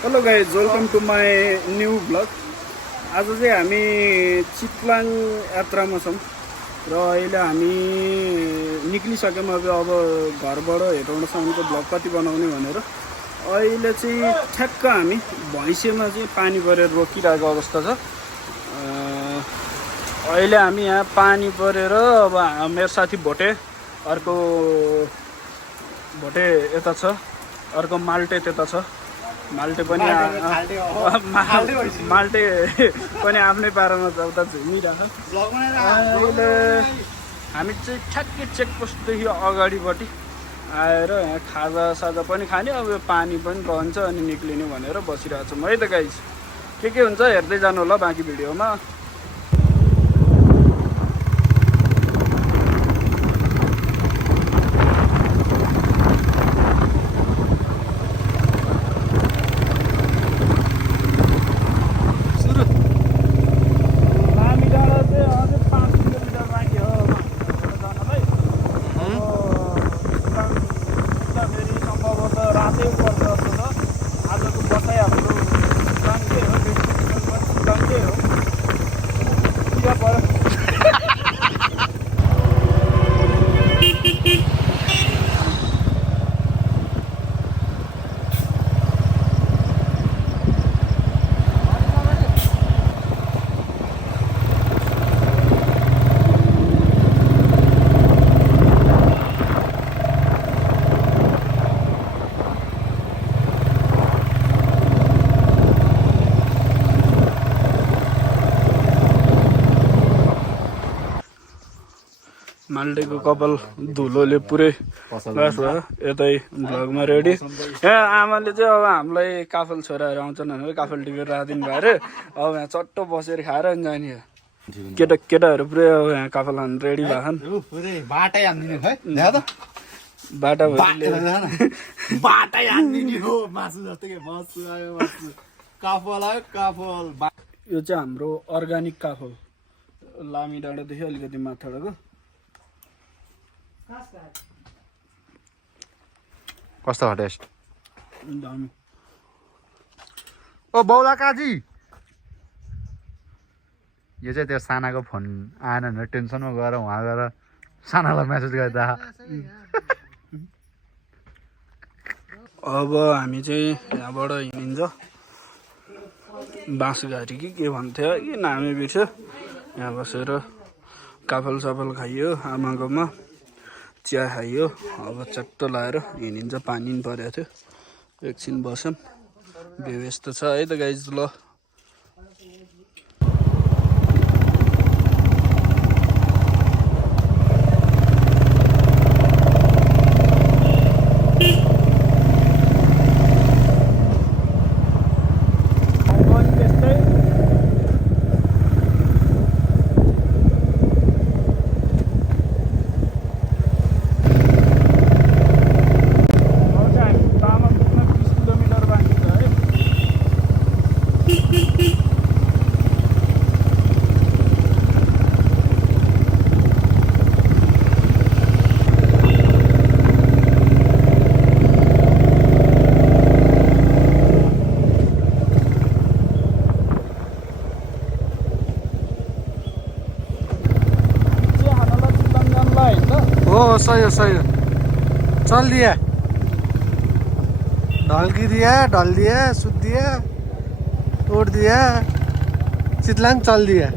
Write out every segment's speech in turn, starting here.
Hello guys, welcome to my new blog. आज चाहिँ हामी चितलाङ यात्रामा छौँ र अहिले हामी निक्लिसक्यौँ। अब घरबाट हेटौँडासम्मको ब्लग कति बनाउने भनेर अहिले चाहिँ ठ्याक्क हामी भैँसेमा चाहिँ पानी परेर रोकिरहेको अवस्था छ। अहिले हामी यहाँ पानी परेर अब मेरो साथी भोटे, अर्को भोटे यता छ, अर्को माल्टे त्यता छ। माल्टे पनि आफ्नै पारामा उता झुमिरहेको। अहिले हामी चाहिँ ठ्याक्कै चेकपोस्टदेखि अगाडिपट्टि आएर यहाँ खाजासाजा पनि खाने, अब यो पानी पनि रहन्छ अनि निक्लिने भनेर बसिरहेको छौँ है त गाइज। के हुन्छ हेर्दै जानु होला बाँकी भिडियोमा। माल्टेको कपाल धुलोले पुरै बास भयो। यतै भ्लगमा रेडी। यहाँ आमाले चाहिँ अब हामीलाई काफल छोराहरू आउँछन् भनेर काफल टिपेर राखिदिनु भयो अरे। अब यहाँ चट्टो बसेर खाएर अनि जाने। केटाहरू पुरै अब यहाँ काफल हान्नु रेडी भएछन्। बाटै हान्दिने है बाटा बाटै हान्दिने हो। मासु जस्तो के मासु आयो, मासु काफल आयो, काफल। यो चाहिँ हाम्रो अर्ग्यानिक काफल, लामी डाँडादेखि अलिकति माथिको। कस्तो हो टेस्ट? दामी। ओ बौला काजी, यो चाहिँ त्यो सानाको फोन आएन भने टेन्सनमा गएर उहाँ गएर सानालाई मेसेज गर्दा। अब हामी चाहिँ यहाँबाट हिँडिन्छ बाँसघारी कि के भन्थ्यो कि नामै बिर्स्यो। यहाँ बसेर काफल साफल खाइयो, आमाकोमा चिया खाइयो। अब चट्ट लाएर हिँडिन्छ। पानी पनि परेको थियो, एकछिन बस्यौँ। व्यवस्था छ है त गाइज। ल सही हो, सही हो। चल दिया, ढल्की दिया, ढल दिया, सुत दिया, उठ दिया, चितलाङ चल दिया।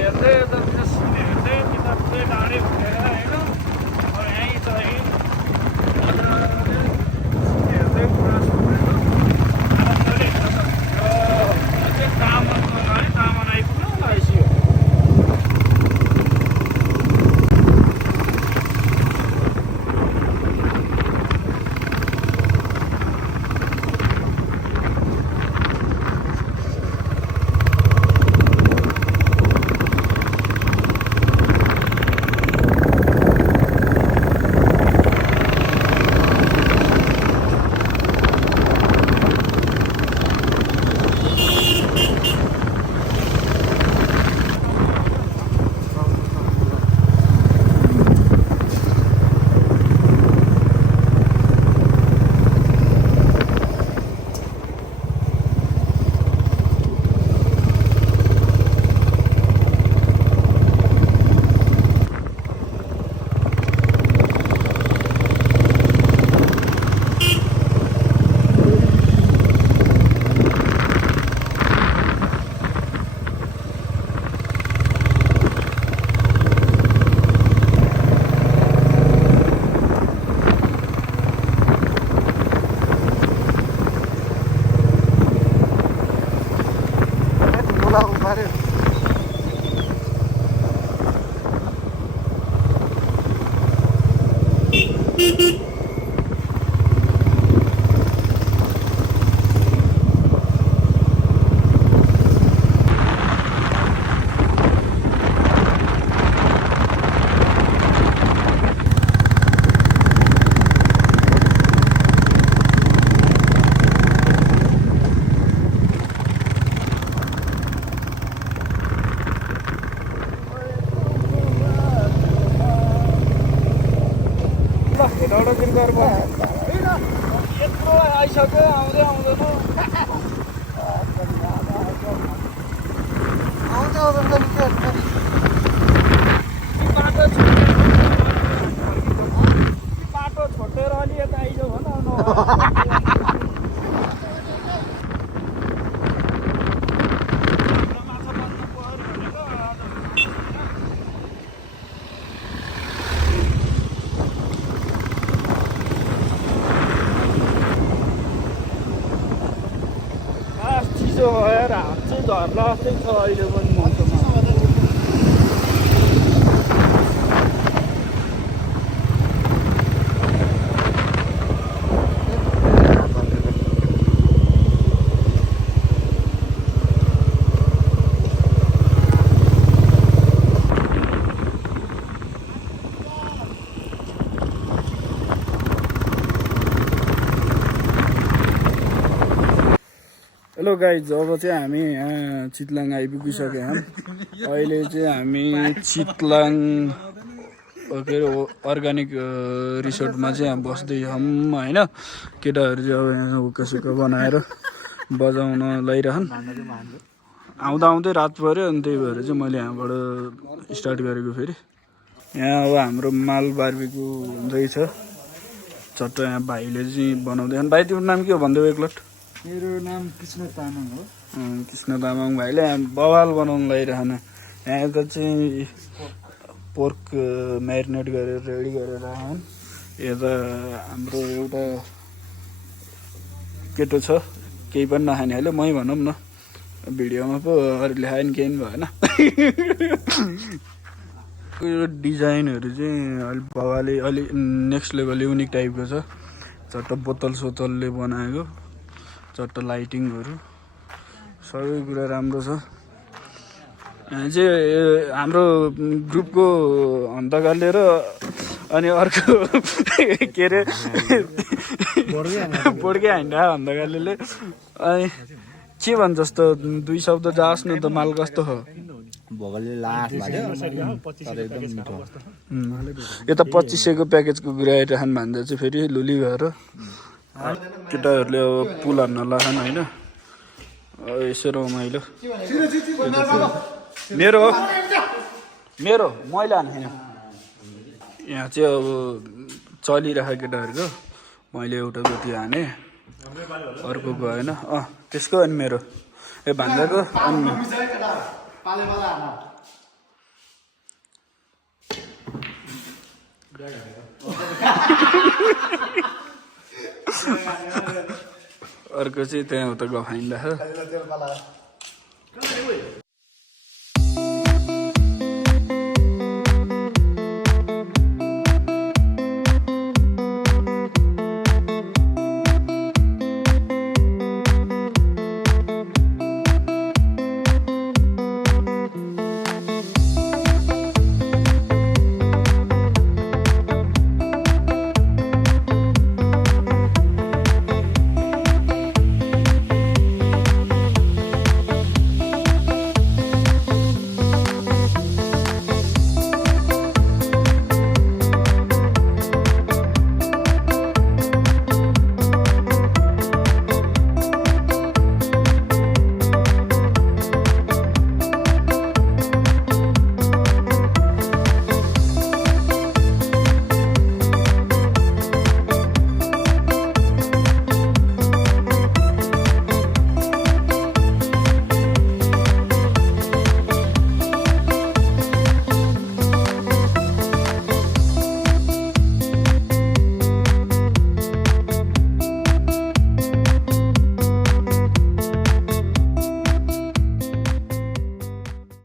हेर्दै यता सिन हेर्दै किता चाहिँ डाँडै भुटेर होइन यहीँ चाहिँ हेर्दै पुरा सुनेर आनन्दले हेर्न सक्छ र चाहिँ तामाङमा है तामाङ आइपुग्नु आइसियो यत्रो आइसक्यो आउँदै आउँदैन बाटो छोटेर अलि यता आइजाऊ भन चिसो भएर हात चाहिँ झर्ला जस्तै छ अहिले पनि मौसममा हेलो गाइज अब चाहिँ हामी यहाँ चितलाङ आइपुगिसक्यौँ अहिले चाहिँ हामी चितलाङ के अरे अर्ग्यानिक रिसोर्टमा चाहिँ यहाँ बस्दैछौँ होइन केटाहरू चाहिँ अब यहाँ हुक्का बनाएर बजाउन लगाइरहन् आउँदा आउँदै रात पऱ्यो अनि त्यही भएर चाहिँ मैले यहाँबाट स्टार्ट गरेको फेरि यहाँ अब हाम्रो माल बार्बेक्यू हुँदैछ चट्ट यहाँ भाइले चाहिँ बनाउँदै भाइ तिम्रो नाम के हो भनिदेऊ एकलट मेरो नाम कृष्ण तामाङ हो कृष्ण तामाङ भाइले बवाल बनाउनु लगाइरहनु यहाँ यता चाहिँ पोर्क म्यारिनेट गरेर रेडी गरेर राखन् यता हाम्रो एउटा केटो छ केही पनि नखाने अहिले मै भनौँ न भिडियोमा पो अरूले खायो नि केही पनि भएन यो डिजाइनहरू चाहिँ अलिक बवाले अलिक नेक्स्ट लेभल युनिक टाइपको छ चट्ट बोतल सोतलले बनाएको चट्ट लाइटिङहरू सबै कुरा राम्रो छ यहाँ चाहिँ हाम्रो ग्रुपको हन्तकाले र अनि अर्को के अरे बोड्के हान्डा हन्तकाले अनि के भन्छ जस्तो दुई शब्द जाओस् न त माल कस्तो हो भोगलले लास्ट मिठो यो त 2500 को प्याकेजको कुरा आइरहन् भन्दा चाहिँ फेरि लुली भएर केटाहरूले अब पुल हान्न लाखन् होइन यसो रमाइलो मेरो मेरो मैले हान्थेन यहाँ चाहिँ अब चलिरहेको केटाहरूको मैले एउटा जति हाने अर्को गएन त्यसको अनि मेरो ए भन्दाको अनि अर्को चाहिँ त्यहाँ उता गफाइँदा हो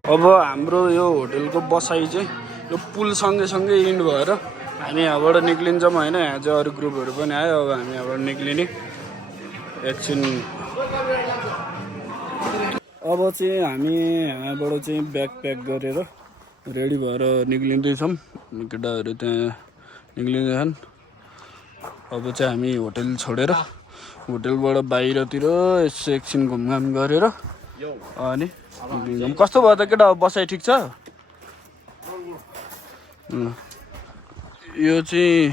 अब हाम्रो यो होटलको बसाइ चाहिँ यो पुल सँगै इन्ड भएर हामी यहाँबाट निक्लिन्छौँ होइन। यहाँ चाहिँ अरू ग्रुपहरू पनि आयो। अब हामी यहाँबाट निक्लिने एकछिन। अब चाहिँ हामी यहाँबाट चाहिँ ब्याग प्याक गरेर रेडी भएर निक्लिँदैछौँ। केटाहरू त्यहाँ निक्लिँदैछन्। अब चाहिँ हामी होटल छोडेर होटलबाट बाहिरतिर यसो एकछिन घुमघाम गरेर अनि कस्तो भयो त केटा बसाइ ठिक छ? यो चाहिँ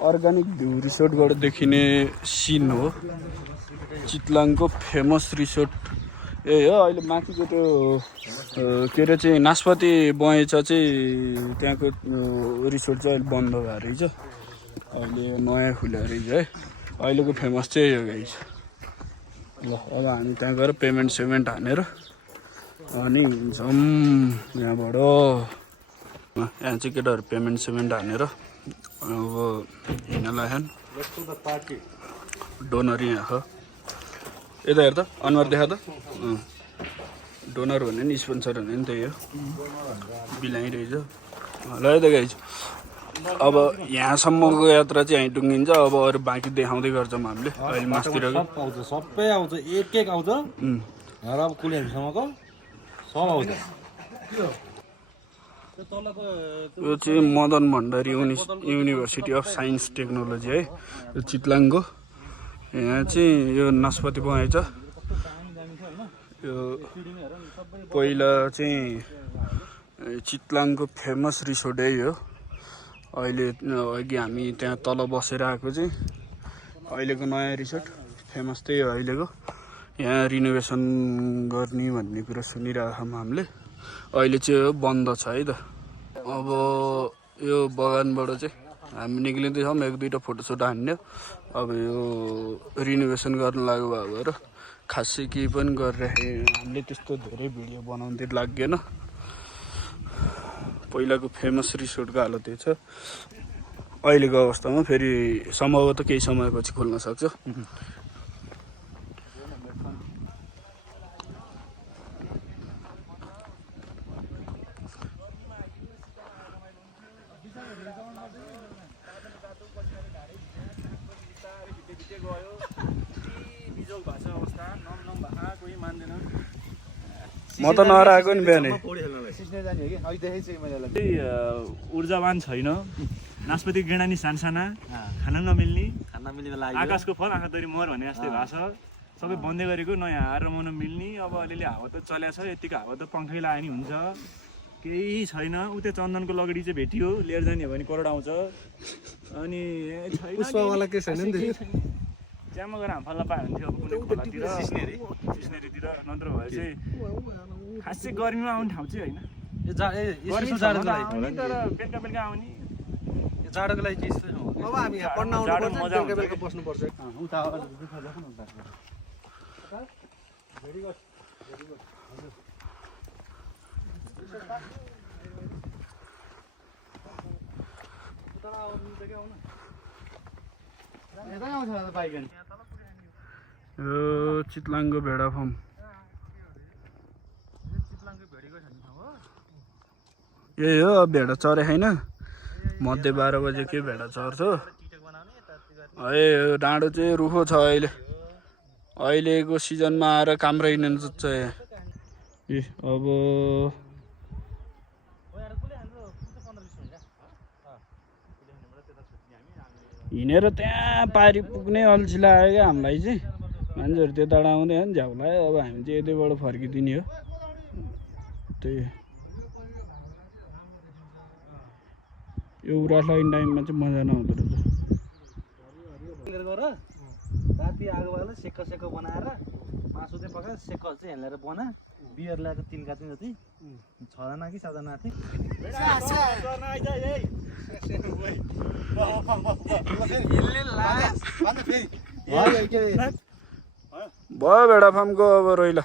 अर्गानिक भ्यू रिसोर्टबाट देखिने सिन हो। चितलाङको फेमस रिसोर्ट यही हो। अहिले माथिको त्यो के अरे चाहिँ नासपति बगैँचा चाहिँ त्यहाँको रिसोर्ट चाहिँ अहिले बन्द भएर रहेछ। अहिले नयाँ खुल्यो रहेछ है। अहिलेको फेमस चाहिँ यो गाइस। ल अब हामी त्यहाँ गएर पेमेन्ट सेमेन्ट हानेर अनि हिँड्छौँ यहाँबाट। यहाँ चाहिँ केटाहरू पेमेन्ट सेमेन्ट हानेर अब हिँड्न लाग्छन्। डोनर यहाँ हो। यता हेर त अनुहार देखा त। डोनर भन्ने नि स्पोन्सर भन्ने नि त्यही हो। बिलाइरहेछ। ल है त गाइज अब यहाँसम्मको यात्रा चाहिँ यहीँ टुङ्गिन्छ। अब अरू बाँकी देखाउँदै गर्छौँ हामीले। अहिले मासतिरको सबै आउँछ एक आउँछ। अब कुलेहरूसम्मको सब आउँछ। यो चाहिँ Madan Bhandari university of science technology है, यो चितलाङको। यहाँ चाहिँ यो नासपति बगैँचा। यो पहिला चाहिँ चितलाङको फेमस रिसोर्ट हो। अहिले अघि हामी त्यहाँ तल बसेर आएको चाहिँ अहिलेको नयाँ रिसोर्ट फेमस त्यही हो अहिलेको। यहाँ रिनोभेसन गर्ने भन्ने कुरा सुनिरहेको छौँ हामीले। अहिले चाहिँ यो बन्द छ है त। अब यो बगानबाट चाहिँ हामी निक्लिँदैछौँ। एक दुईवटा फोटोसोट हान्ने। अब यो रिनोभेसन गर्न लाग्यो भएर खासै केही पनि गरिराखेँ। हामीले त्यस्तो धेरै भिडियो बनाउँदै लाग्दैन। पहिलाको फेमस रिसोर्टको हालत यही छ। अहिलेको अवस्थामा फेरि सम्भवतः केही समयपछि खोल्न सक्छ। म त नआएको नि बिहानै। ऊर्जावान छैन, नास्पति गेडानी सानसाना, खान नमिल्ने, आकाशको फल आँखा तरी मर भने जस्तै भएको छ। सबै बन्दै गरेको नयाँ हार रमाउन मिल्ने। अब अलिअलि हावा त चल्या छ। यतिको हावा त पङ्खै लगाए नि हुन्छ। केही छैन। उतै चन्दनको लगडी चाहिँ भेटियो, लिएर जाने हो भने करोड आउँछ। अनि ज्यामा गएर हामफाल्न पायो भने थियो अब कुनै खोलातिर सिस्नेरीतिर। नत्र भए चाहिँ खास चाहिँ गर्मीमा आउने ठाउँ चाहिँ होइन। तर बेलुका बेलुका आउने जाडोको लागि चाहिँ यस्तो अब हामी यहाँ पढ्न आउनुपर्छ, बेलुका बेलुका बस्नुपर्छ। यो चितलाङको भेडा फार्म यही हो अब भेडा चरे होइन मध्य 12 बजे के भेडा चर्छ है डाँडो चाहिँ रुखो छ अहिलेको सिजनमा आएर काम रहेन जस्तो यहाँ अब हिँडेर त्यहाँ पारी पुग्ने अल्छी लाग्यो क्या हामीलाई चाहिँ मान्छेहरू त्यो टाढा आउँदै हो नि झ्याउ लाग्यो अब हामी चाहिँ यतैबाट फर्किदिने हो त्यही यो उरास लाग्ने टाइममा चाहिँ मजा नहुँदो रहेछ राति आगो बाल्दा सेक्क बनाएर मासु चाहिँ पकाएर सेक्क चाहिँ हेलेर बना बियर ल्याएर 3 काट्ने जति 6 जना कि 7 जना थिए भयो भेडा फार्मको अब रोइला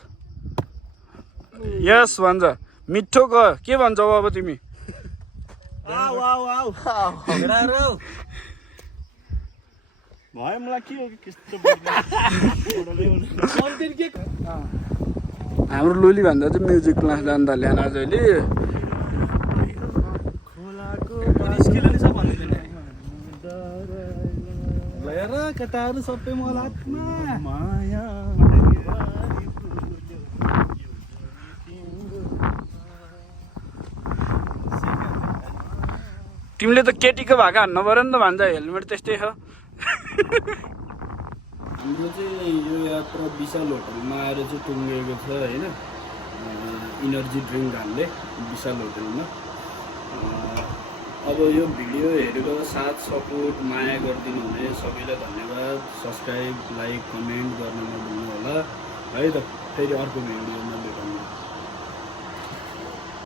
यस भन्छ मिठो के भन्छौ अब तिमी भयो मलाई के हो त्यस्तो हाम्रो लोली भन्दा चाहिँ म्युजिक क्लास जान्दा ल्यान आज अहिले केटाहरू सबै मलात्मा माया तिमीले त केटीको भाका हान्न पर्यो नि त भन्छ हेलमेट त्यस्तै हो हाम्रो चाहिँ यो यात्रा विशाल होटलमा आएर चाहिँ टुङ्गिएको छ होइन इनर्जी ड्रिङ्क हाल्ने विशाल होटलमा अब यो भिडियो हेरेको साथ सपोर्ट माया गरिदिनु हुने सबैलाई धन्यवाद सब्सक्राइब लाइक कमेन्ट गर्न नभुल्नु होला है त फेरि अर्को भिडियोमा भेटौँ